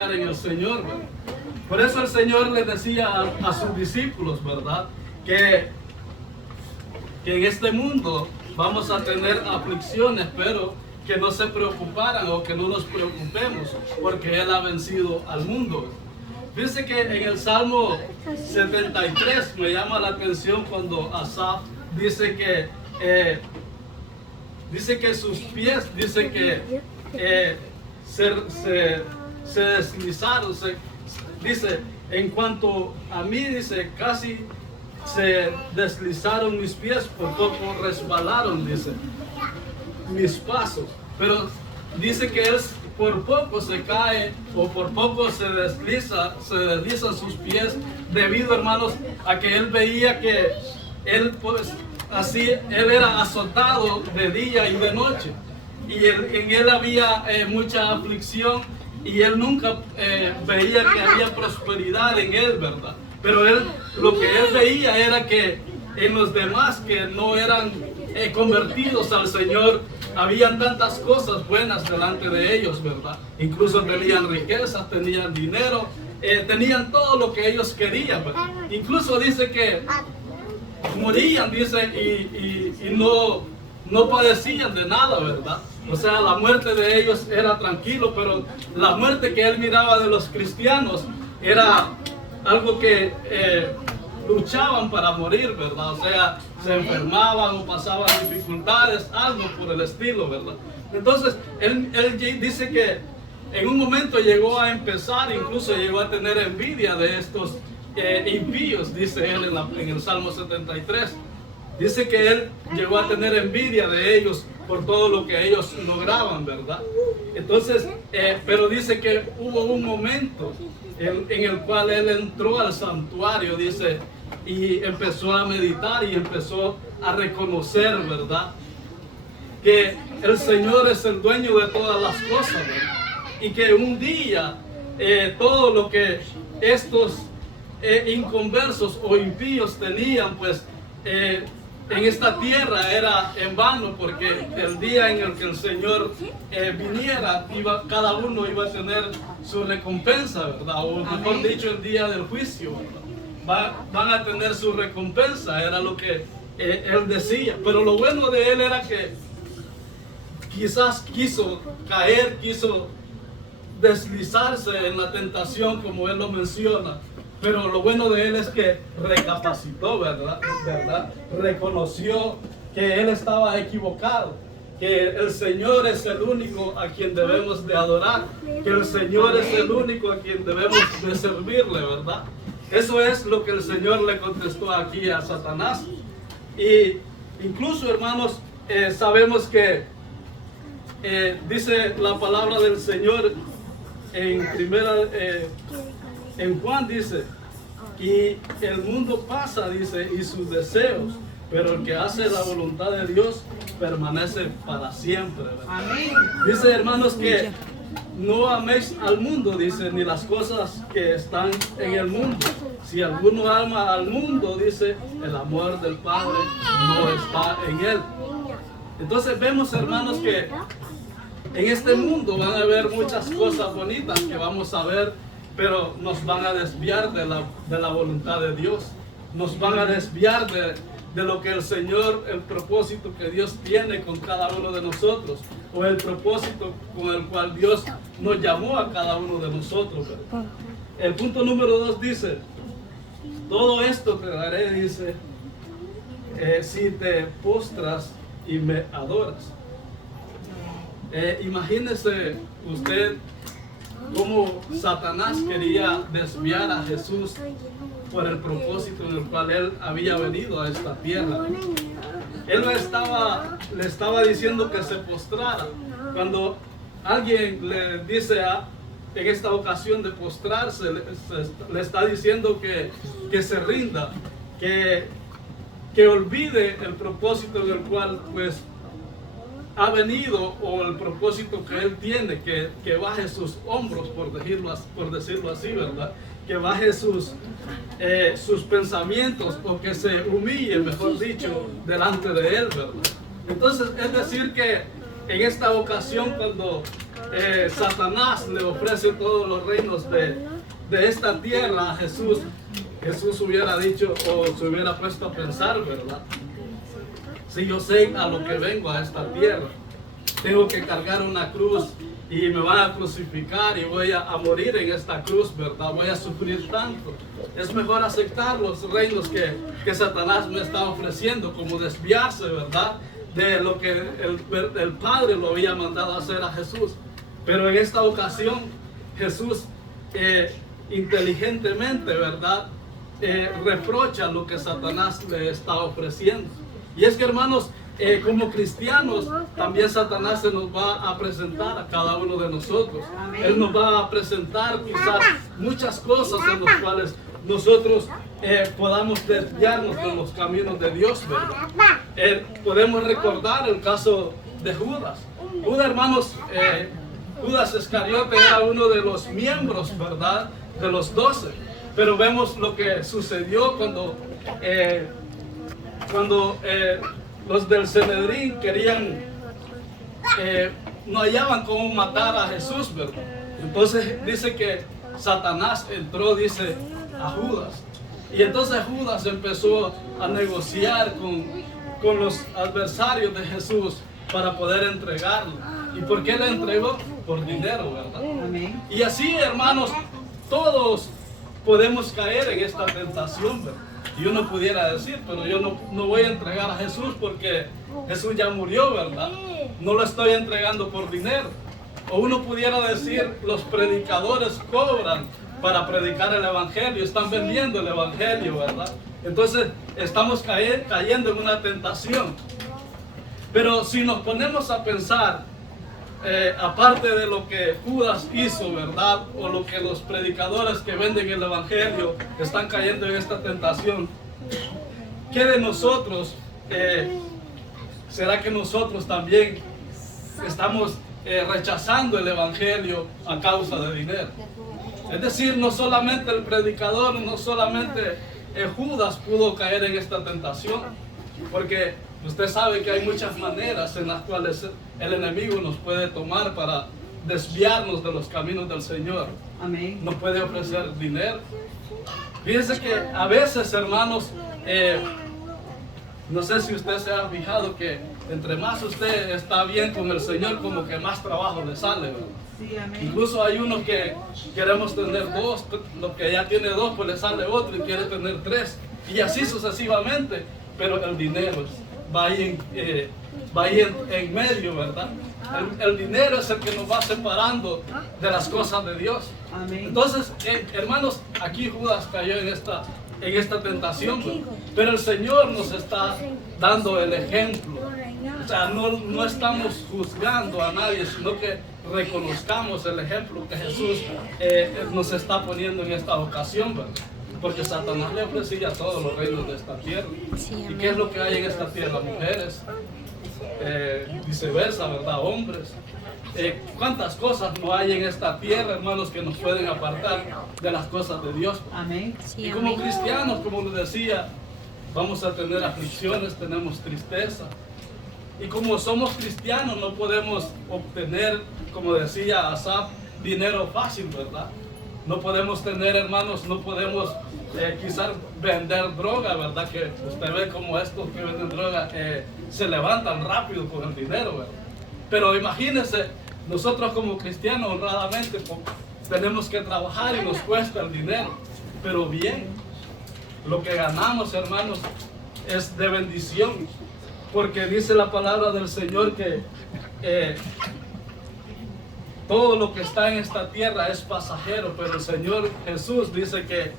en el Señor, ¿verdad? Por eso el Señor le decía a sus discípulos, ¿verdad? Que en este mundo vamos a tener aflicciones, pero que no se preocuparan o que no nos preocupemos, porque Él ha vencido al mundo. Dice que en el Salmo 73 me llama la atención cuando Asaf dice que sus pies, dice que se deslizaron, dice, en cuanto a mí, dice, casi se deslizaron mis pies, por poco resbalaron, dice, mis pasos, pero dice que él por poco se cae o por poco se deslizan sus pies debido, hermanos, a que él veía que él, pues, así, él era azotado de día y de noche, y en él había mucha aflicción, y él nunca veía que había prosperidad en él, ¿verdad? Pero lo que él veía era que en los demás que no eran convertidos al Señor, habían tantas cosas buenas delante de ellos, ¿verdad? Incluso tenían riquezas, tenían dinero, tenían todo lo que ellos querían, ¿verdad? Incluso dice que morían, dice, y no padecían de nada, ¿verdad? O sea, la muerte de ellos era tranquilo, pero la muerte que él miraba de los cristianos era algo que luchaban para morir, ¿verdad? O sea, se enfermaban o pasaban dificultades, algo por el estilo, ¿verdad? Entonces, él dice que en un momento llegó a empezar, incluso llegó a tener envidia de estos impíos, dice él en el Salmo 73. Dice que él llegó a tener envidia de ellos por todo lo que ellos lograban, ¿verdad? Entonces, pero dice que hubo un momento en el cual él entró al santuario, dice, y empezó a meditar y empezó a reconocer, ¿verdad? Que el Señor es el dueño de todas las cosas, ¿verdad? Y que un día todo lo que estos inconversos o impíos tenían, pues, en esta tierra era en vano, porque el día en el que el Señor viniera, cada uno iba a tener su recompensa, ¿verdad? O mejor dicho, el día del juicio, ¿verdad? Van a tener su recompensa, era lo que él decía. Pero lo bueno de él era que quizás quiso caer, quiso deslizarse en la tentación, como él lo menciona. Pero lo bueno de él es que recapacitó, ¿verdad? Reconoció que él estaba equivocado, que el Señor es el único a quien debemos de adorar, que el Señor es el único a quien debemos de servirle, ¿verdad? Eso es lo que el Señor le contestó aquí a Satanás. Y incluso, hermanos, sabemos que dice la palabra del Señor en Juan, dice, y el mundo pasa, dice, y sus deseos, pero el que hace la voluntad de Dios permanece para siempre, ¿verdad? Amén. Dice, hermanos, que no améis al mundo, dice, ni las cosas que están en el mundo. Si alguno ama al mundo, dice, el amor del Padre no está en él. Entonces vemos, hermanos, que en este mundo van a haber muchas cosas bonitas que vamos a ver, pero nos van a desviar de la voluntad de Dios. Nos van a desviar de lo que el Señor, el propósito que Dios tiene con cada uno de nosotros, o el propósito con el cual Dios nos llamó a cada uno de nosotros, ¿verdad? El punto número 2 dice, todo esto te daré, dice, si te postras y me adoras. Imagínese usted cómo Satanás quería desviar a Jesús por el propósito en el cual él había venido a esta tierra. Él le estaba diciendo que se postrara. Cuando alguien le dice en esta ocasión de postrarse, le está diciendo que se rinda, que olvide el propósito en el cual, pues, ha venido, o el propósito que él tiene, que baje sus hombros, por decirlo así, ¿verdad? Que baje sus pensamientos, o que se humille, mejor dicho, delante de él, ¿verdad? Entonces, es decir que en esta ocasión cuando Satanás le ofrece todos los reinos de esta tierra a Jesús, Jesús hubiera dicho o se hubiera puesto a pensar, ¿verdad? Si yo sé a lo que vengo a esta tierra, tengo que cargar una cruz y me van a crucificar y voy a morir en esta cruz, ¿verdad? Voy a sufrir tanto. Es mejor aceptar los reinos que Satanás me está ofreciendo, como desviarse, ¿verdad? De lo que el Padre lo había mandado a hacer a Jesús. Pero en esta ocasión, Jesús inteligentemente, ¿verdad? Reprocha lo que Satanás le está ofreciendo. Y es que, hermanos, como cristianos, también Satanás se nos va a presentar a cada uno de nosotros. Él nos va a presentar quizás muchas cosas en las cuales nosotros podamos desviarnos de los caminos de Dios, ¿verdad? Podemos recordar el caso de Judas. Judas, hermanos, Judas Iscariote era uno de los miembros, ¿verdad?, de los 12. Pero vemos lo que sucedió cuando los del Sanedrín querían, no hallaban cómo matar a Jesús, ¿verdad? Entonces dice que Satanás entró, dice, a Judas. Y entonces Judas empezó a negociar con los adversarios de Jesús para poder entregarlo. ¿Y por qué le entregó? Por dinero, ¿verdad? Amén. Y así, hermanos, todos podemos caer en esta tentación, ¿verdad? Y uno pudiera decir, pero yo no voy a entregar a Jesús porque Jesús ya murió, ¿verdad? No lo estoy entregando por dinero. O uno pudiera decir, los predicadores cobran para predicar el Evangelio, están vendiendo el Evangelio, ¿verdad? Entonces estamos cayendo en una tentación. Pero si nos ponemos a pensar, aparte de lo que Judas hizo, ¿verdad? O lo que los predicadores que venden el Evangelio están cayendo en esta tentación, ¿qué de nosotros? ¿Será que nosotros también estamos rechazando el Evangelio a causa de dinero? Es decir, no solamente el predicador, no solamente Judas pudo caer en esta tentación, porque usted sabe que hay muchas maneras en las cuales el enemigo nos puede tomar para desviarnos de los caminos del Señor. Amén. Nos puede ofrecer dinero. Fíjense que a veces, hermanos, no sé si usted se ha fijado que entre más usted está bien con el Señor, como que más trabajo le sale, ¿verdad? Sí, amén. Incluso hay unos que queremos tener 2, lo que ya tiene 2, pues le sale otro y quiere tener 3, y así sucesivamente. Pero el dinero va ahí en medio, ¿verdad? El dinero es el que nos va separando de las cosas de Dios. Amén. Entonces, hermanos, aquí Judas cayó en esta tentación, ¿verdad? Pero el Señor nos está dando el ejemplo. O sea, no estamos juzgando a nadie, sino que reconozcamos el ejemplo que Jesús nos está poniendo en esta ocasión, ¿verdad? Porque Satanás le ofrecía todos los reinos de esta tierra. Sí, ¿y qué es lo que hay en esta tierra? Mujeres, viceversa, ¿verdad? Hombres. ¿Cuántas cosas no hay en esta tierra, hermanos, que nos pueden apartar de las cosas de Dios? Amén. Sí, y como cristianos, como les decía, vamos a tener aflicciones, tenemos tristeza. Y como somos cristianos, no podemos obtener, como decía Asaf, dinero fácil, ¿verdad? No podemos tener, hermanos, no podemos quizás vender droga, ¿verdad? Que usted ve como estos que venden droga se levantan rápido con el dinero, ¿verdad? Pero imagínense, nosotros como cristianos honradamente tenemos que trabajar y nos cuesta el dinero. Pero bien, lo que ganamos, hermanos, es de bendición. Porque dice la palabra del Señor que todo lo que está en esta tierra es pasajero, pero el Señor Jesús dice que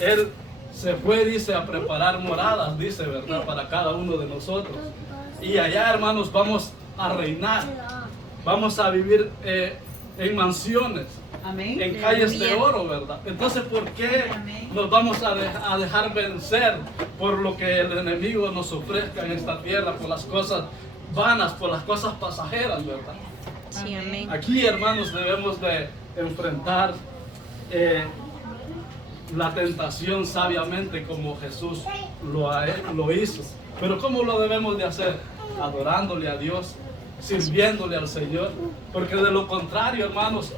Él se fue, dice, a preparar moradas, dice, ¿verdad?, para cada uno de nosotros. Y allá, hermanos, vamos a reinar, vamos a vivir en mansiones, amén, en calles de oro, ¿verdad? Entonces, ¿por qué nos vamos a dejar vencer por lo que el enemigo nos ofrezca en esta tierra, por las cosas vanas, por las cosas pasajeras, ¿verdad? Sí, amén. Aquí, hermanos, debemos de enfrentar la tentación sabiamente como Jesús lo hizo. Pero ¿cómo lo debemos de hacer? Adorándole a Dios, sirviéndole al Señor. Porque de lo contrario, hermanos,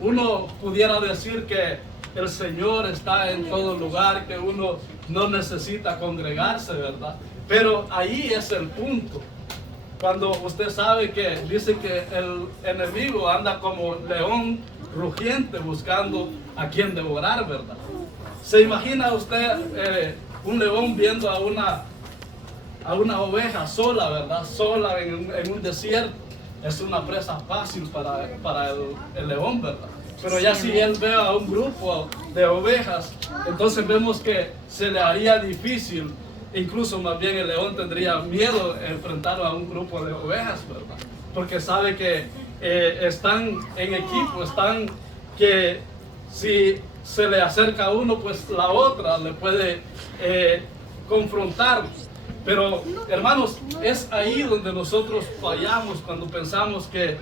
uno pudiera decir que el Señor está en todo lugar, que uno no necesita congregarse, ¿verdad? Pero ahí es el punto. Cuando usted sabe que dice que el enemigo anda como león rugiente buscando a quien devorar, ¿verdad? ¿Se imagina usted un león viendo a una oveja sola, ¿verdad? Sola en un desierto. Es una presa fácil para el león, ¿verdad? Pero ya si él ve a un grupo de ovejas, entonces vemos que se le haría difícil. Incluso más bien el león tendría miedo de enfrentar a un grupo de ovejas, ¿verdad? Porque sabe que están en equipo, están que si se le acerca a uno, pues la otra le puede confrontar. Pero hermanos, es ahí donde nosotros fallamos cuando pensamos que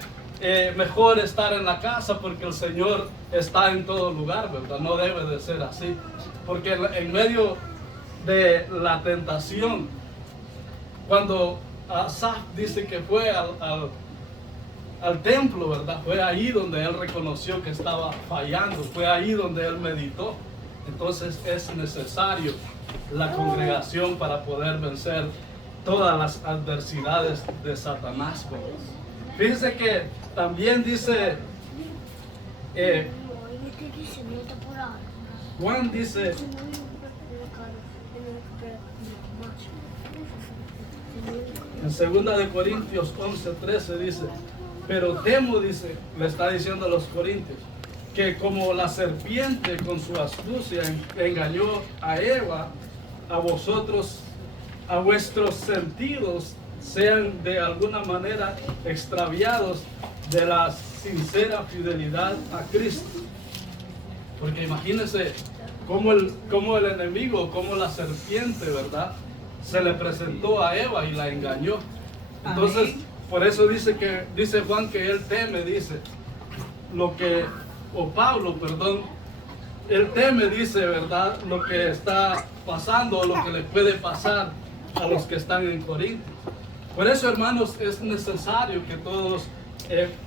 mejor estar en la casa porque el Señor está en todo lugar, ¿verdad? No debe de ser así. Porque en medio de la tentación, cuando Asaf dice que fue al templo, ¿verdad? Fue ahí donde él reconoció que estaba fallando, fue ahí donde él meditó. Entonces es necesario la congregación para poder vencer todas las adversidades de Satanás. Fíjense que también dice Juan dice en 2 de Corintios 11:13 dice, pero temo, dice, le está diciendo a los corintios, que como la serpiente con su astucia engañó a Eva, a vosotros, a vuestros sentidos sean de alguna manera extraviados de la sincera fidelidad a Cristo. Porque imagínense cómo el enemigo, cómo la serpiente, ¿verdad?, se le presentó a Eva y la engañó. Entonces, amén. Por eso dice Juan que él teme, dice, Pablo, perdón, él teme, dice, ¿verdad?, lo que está pasando, lo que le puede pasar a los que están en Corinto. Por eso, hermanos, es necesario que todos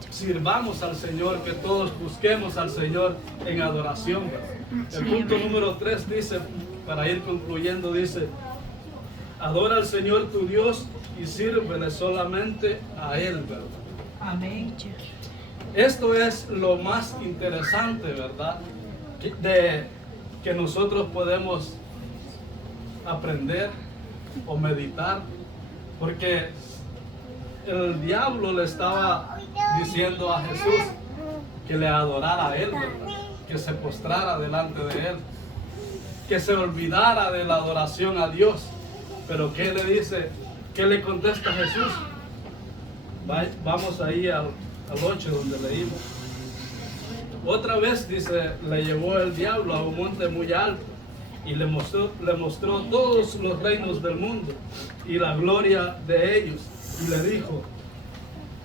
sirvamos al Señor, que todos busquemos al Señor en adoración, ¿verdad? El punto número 3 dice, para ir concluyendo, dice, adora al Señor tu Dios y sírvele solamente a Él, ¿verdad? Amén. Esto es lo más interesante, ¿verdad?, que nosotros podemos aprender o meditar, porque el diablo le estaba diciendo a Jesús que le adorara a Él, ¿verdad?, que se postrara delante de Él, que se olvidara de la adoración a Dios. Pero ¿qué le dice? ¿Qué le contesta Jesús? Vamos ahí al 8 donde leímos. Otra vez, dice, le llevó el diablo a un monte muy alto y le mostró todos los reinos del mundo y la gloria de ellos. Y le dijo,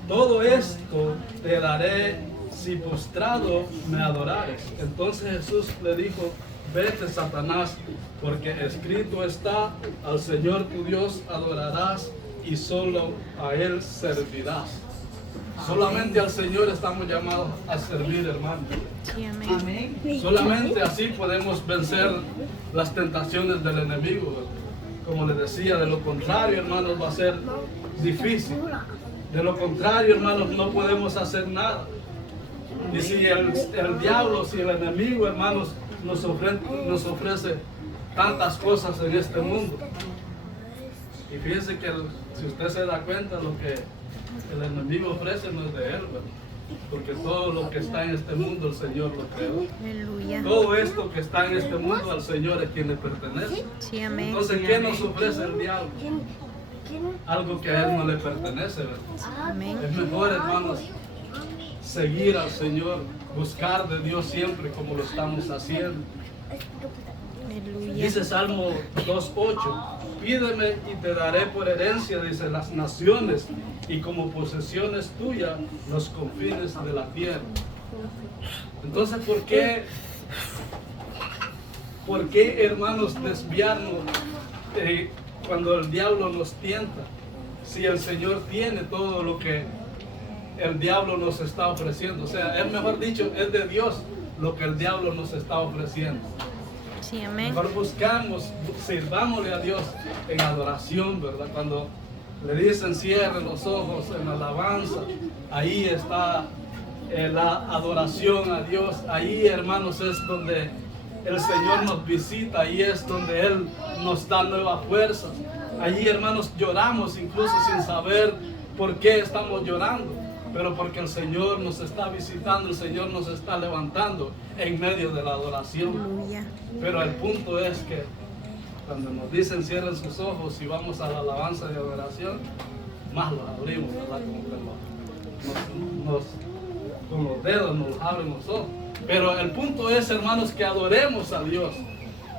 todo esto te daré si postrado me adorares. Entonces Jesús le dijo, vete, Satanás, porque escrito está, al Señor tu Dios adorarás y solo a Él servirás. Solamente al Señor estamos llamados a servir, hermanos. Sí, amén. Solamente así podemos vencer las tentaciones del enemigo, ¿verdad? Como les decía, de lo contrario, hermanos, va a ser difícil. De lo contrario, hermanos, no podemos hacer nada. Y si el diablo, si el enemigo, hermanos, nos ofrece tantas cosas en este mundo. Y fíjense que si usted se da cuenta, lo que el enemigo ofrece no es de él, ¿verdad? Porque todo lo que está en este mundo el Señor lo creó. Aleluya. Todo esto que está en este mundo al Señor es quien le pertenece. Sí, amén. Entonces, ¿qué nos ofrece el diablo? Algo que a él no le pertenece, ¿verdad? Amén. Es mejor, hermanos, seguir al Señor, buscar de Dios siempre como lo estamos haciendo. Aleluya. Dice Salmo 2:8, pídeme y te daré por herencia, dice, las naciones y como posesiones tuyas los confines de la tierra. Entonces, ¿por qué, hermanos, desviarnos cuando el diablo nos tienta? si el Señor tiene todo lo que el diablo nos está ofreciendo? O sea, es mejor dicho, es de Dios lo que el diablo nos está ofreciendo. Sí, amén. Mejor buscamos, sirvámosle a Dios en adoración, ¿verdad? Cuando le dicen cierre los ojos en alabanza, ahí está la adoración a Dios. Ahí, hermanos, es donde el Señor nos visita, ahí es donde Él nos da nuevas fuerzas. Allí, hermanos, lloramos incluso sin saber por qué estamos llorando, pero porque el Señor nos está visitando, el Señor nos está levantando en medio de la adoración. Aleluya. Pero el punto es que cuando nos dicen cierren sus ojos y vamos a la alabanza de adoración, más los abrimos, ¿verdad? Como que con los dedos nos abren los ojos. Pero el punto es, hermanos, que adoremos a Dios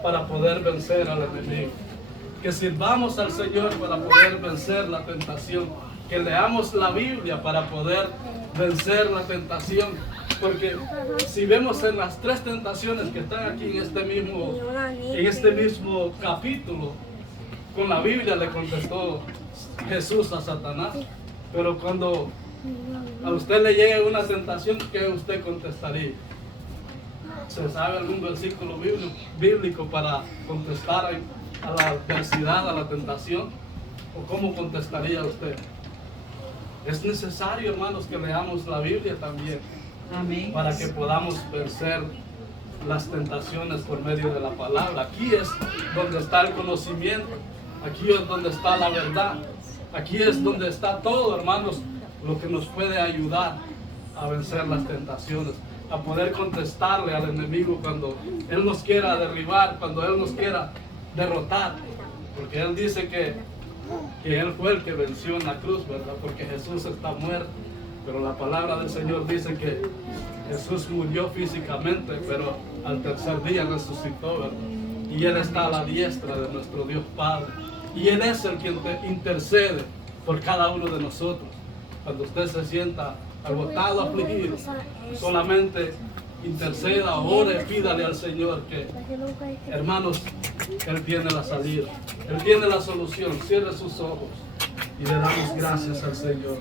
para poder vencer al enemigo. Que sirvamos al Señor para poder vencer la tentación. Que leamos la Biblia para poder vencer la tentación. Porque si vemos en las tres tentaciones que están aquí en este mismo capítulo, con la Biblia le contestó Jesús a Satanás. Pero cuando a usted le llega una tentación, ¿qué usted contestaría? ¿Se sabe algún versículo bíblico para contestar a la adversidad, a la tentación? ¿O cómo contestaría usted? Es necesario, hermanos, que leamos la Biblia también. Amén. Para que podamos vencer las tentaciones por medio de la palabra. Aquí es donde está el conocimiento. Aquí es donde está la verdad. Aquí es donde está todo, hermanos, lo que nos puede ayudar a vencer las tentaciones, a poder contestarle al enemigo cuando Él nos quiera derribar, cuando Él nos quiera derrotar. Porque Él dice que Él fue el que venció en la cruz, ¿verdad? Porque Jesús está muerto. Pero la palabra del Señor dice que Jesús murió físicamente, pero al tercer día resucitó, ¿verdad? Y Él está a la diestra de nuestro Dios Padre. Y Él es el quien intercede por cada uno de nosotros. Cuando usted se sienta agotado, afligido, solamente interceda, ore, pídale al Señor que, hermanos, Él tiene la salida, Él tiene la solución. Cierre sus ojos y le damos gracias al Señor.